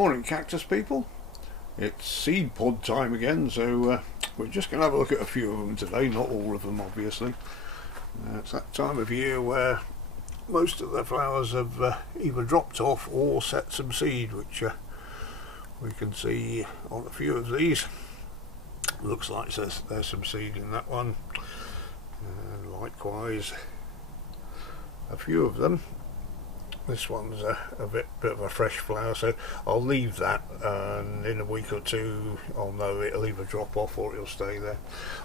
Morning Cactus people, it's seed pod time again, so we're just going to have a look at a few of them today, not all of them obviously. It's that time of year where most of the flowers have either dropped off or set some seed, which we can see on a few of these. Looks like there's some seed in that one, likewise a few of them. This one's a bit of a fresh flower, so I'll leave that, and in a week or two I'll know it'll either drop off or it'll stay there.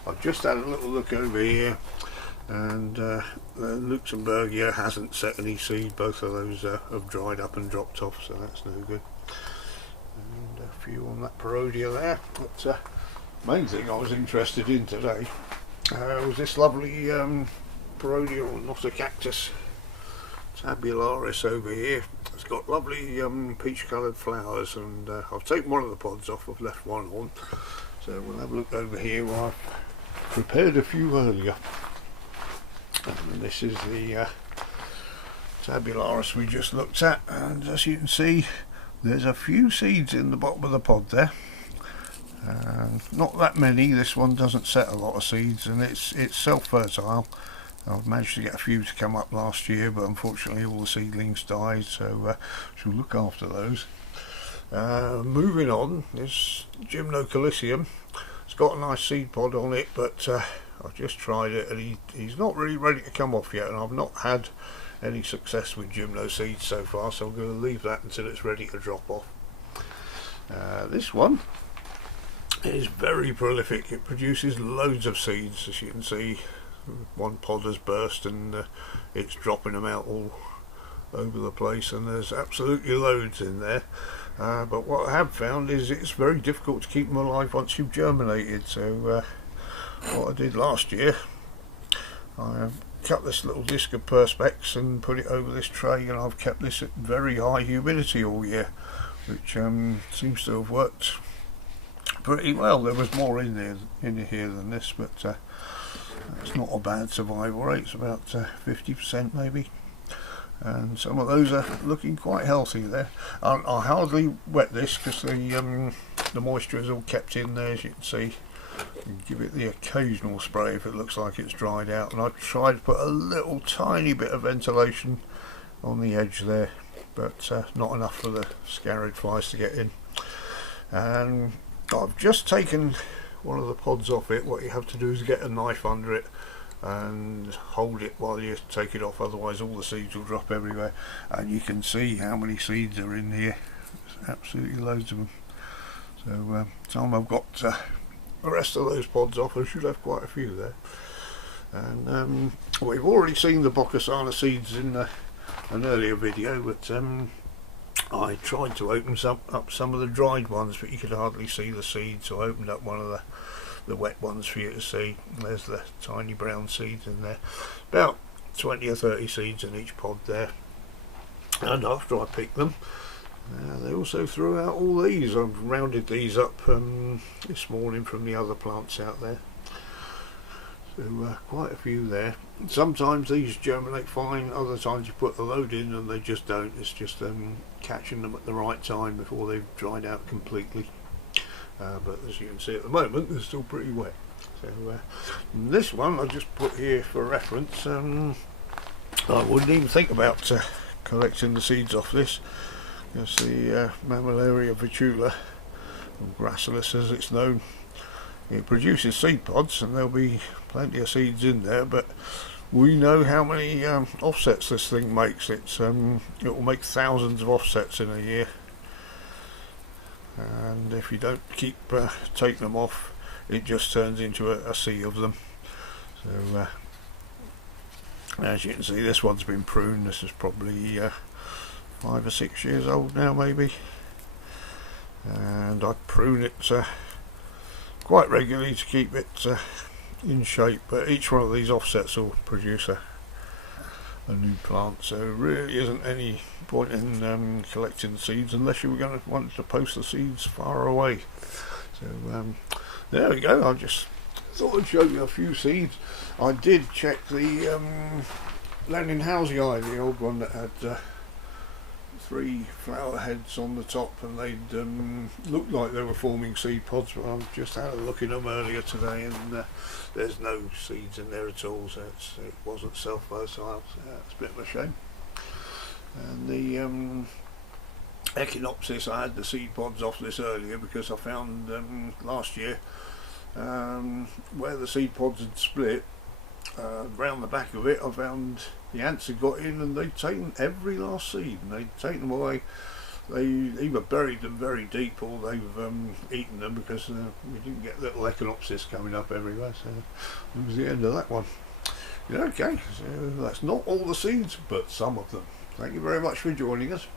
I've just had a little look over here, and the Luxembourgia hasn't set any seed. Both of those have dried up and dropped off, so that's no good. And a few on that Parodia there. But main thing I was interested in today was this lovely Parodia, or not a cactus, tabularis over here. It's got lovely peach coloured flowers, and I've taken one of the pods off, I've left one on, so we'll have a look over here where I've prepared a few earlier. And this is the tabularis we just looked at, and as you can see there's a few seeds in the bottom of the pod there. Not that many. This one doesn't set a lot of seeds, and it's self-fertile. I've managed to get a few to come up last year, but unfortunately all the seedlings died, so she'll look after those. Moving on, this Gymnocalycium. It's got a nice seed pod on it, but I've just tried it and he's not really ready to come off yet, and I've not had any success with gymno seeds so far, so I'm going to leave that until it's ready to drop off. This one is very prolific. It produces loads of seeds, as you can see. One pod has burst and it's dropping them out all over the place, and there's absolutely loads in there. But what I have found is it's very difficult to keep them alive once you've germinated. So what I did last year, I cut this little disc of perspex and put it over this tray, and I've kept this at very high humidity all year, which seems to have worked pretty well. There was more in here than this, but it's not a bad survival rate. It's about 50% maybe, and some of those are looking quite healthy there. I hardly wet this because the moisture is all kept in there, as you can see. You give it the occasional spray if it looks like it's dried out, and I've tried to put a little tiny bit of ventilation on the edge there, but not enough for the scarab flies to get in. And I've just taken one of the pods off it. What you have to do is get a knife under it and hold it while you take it off, otherwise all the seeds will drop everywhere. And you can see how many seeds are in here. There's absolutely loads of them. So time I've got the rest of those pods off, I should have quite a few there. And we've already seen the Boccasana seeds in an earlier video, but I tried to open up some of the dried ones, but you could hardly see the seeds, so I opened up one of the wet ones for you to see. There's the tiny brown seeds in there, about 20 or 30 seeds in each pod there. And after I picked them, they also threw out all these. I've rounded these up this morning from the other plants out there. So quite a few there. Sometimes these germinate fine, other times you put the load in and they just don't. It's just catching them at the right time before they've dried out completely. But as you can see at the moment, they're still pretty wet. So this one I just put here for reference. I wouldn't even think about collecting the seeds off this. It's the Mammillaria vitula, or gracilis as it's known. It produces seed pods, and there'll be plenty of seeds in there, but we know how many offsets this thing makes. It will make thousands of offsets in a year, and if you don't keep take them off, it just turns into a sea of them. So as you can see, this one's been pruned. This is probably 5 or 6 years old now maybe, and I prune it quite regularly to keep it in shape, but each one of these offsets will produce a new plant, so there really isn't any point in collecting seeds unless you were going to want to post the seeds far away. So there we go. I just thought I'd show you a few seeds. I did check the Lennon Housey, the old one that had 3 flower heads on the top, and they'd looked like they were forming seed pods, but I've just had a look in them earlier today, and there's no seeds in there at all, so it wasn't self-fertile, so it's a bit of a shame. And the Echinopsis, I had the seed pods off this earlier because I found last year where the seed pods had split, round the back of it, I found the ants had got in and they'd taken every last seed, and they'd taken them away. They either buried them very deep or they've eaten them, because we didn't get little Echinopsis coming up everywhere, so it was the end of that one. Yeah, okay, so that's not all the seeds, but some of them. Thank you very much for joining us.